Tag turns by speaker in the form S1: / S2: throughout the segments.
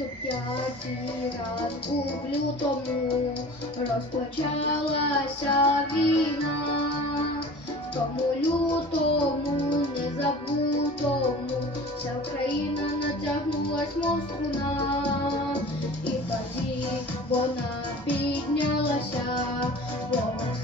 S1: О п'ятій ранку в лютому розпочалася війна, в тому лютому незабутому вся Україна натягнулась, мов струна, і тоді вона піднялася, Бог в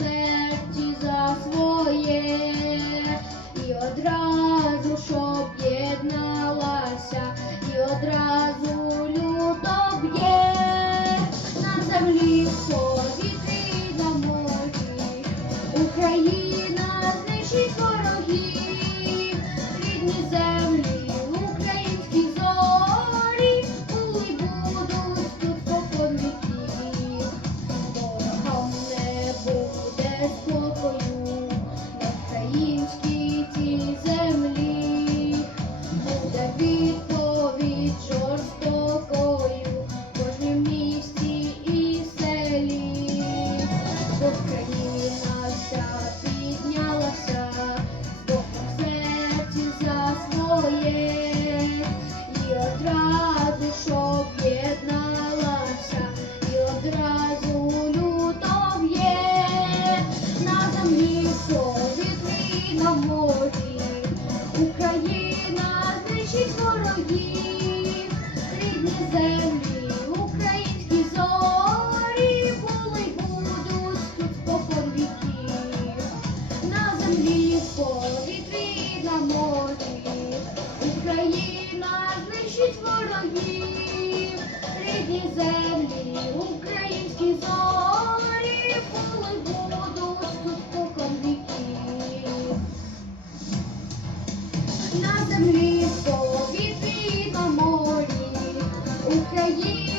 S1: землі, Піднялася, Бог серці за своє, і одразу ж об'єдналася, і одразу люто б'є на землі, в на морі. Україна знищить. повітрі на морі, Україна знищить ворогів, рідні землі, українські зорі, коли будуть тут спокон віків. На землі, повітрі на морі, Україна.